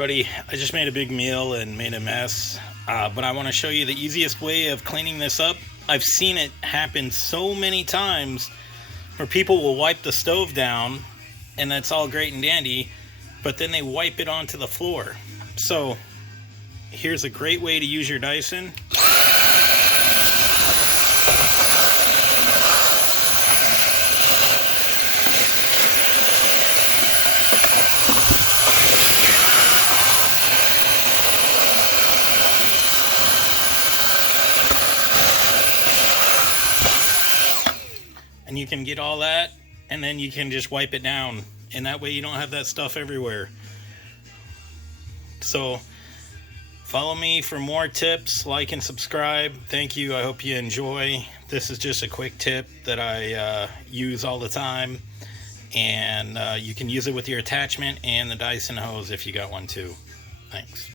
Everybody, I just made a big meal and made a mess, but I want to show you the easiest way of cleaning this up. I've seen it happen so many times where people will wipe the stove down and that's all great and dandy, but then they wipe it onto the floor. So here's a great way to use your Dyson. And you can get all that, and then you can just wipe it down, and that way you don't have that stuff everywhere. So follow me for more tips, like and subscribe. Thank you. I hope you enjoy. This is just a quick tip that I use all the time, and you can use it with your attachment and the Dyson hose if you got one too. Thanks.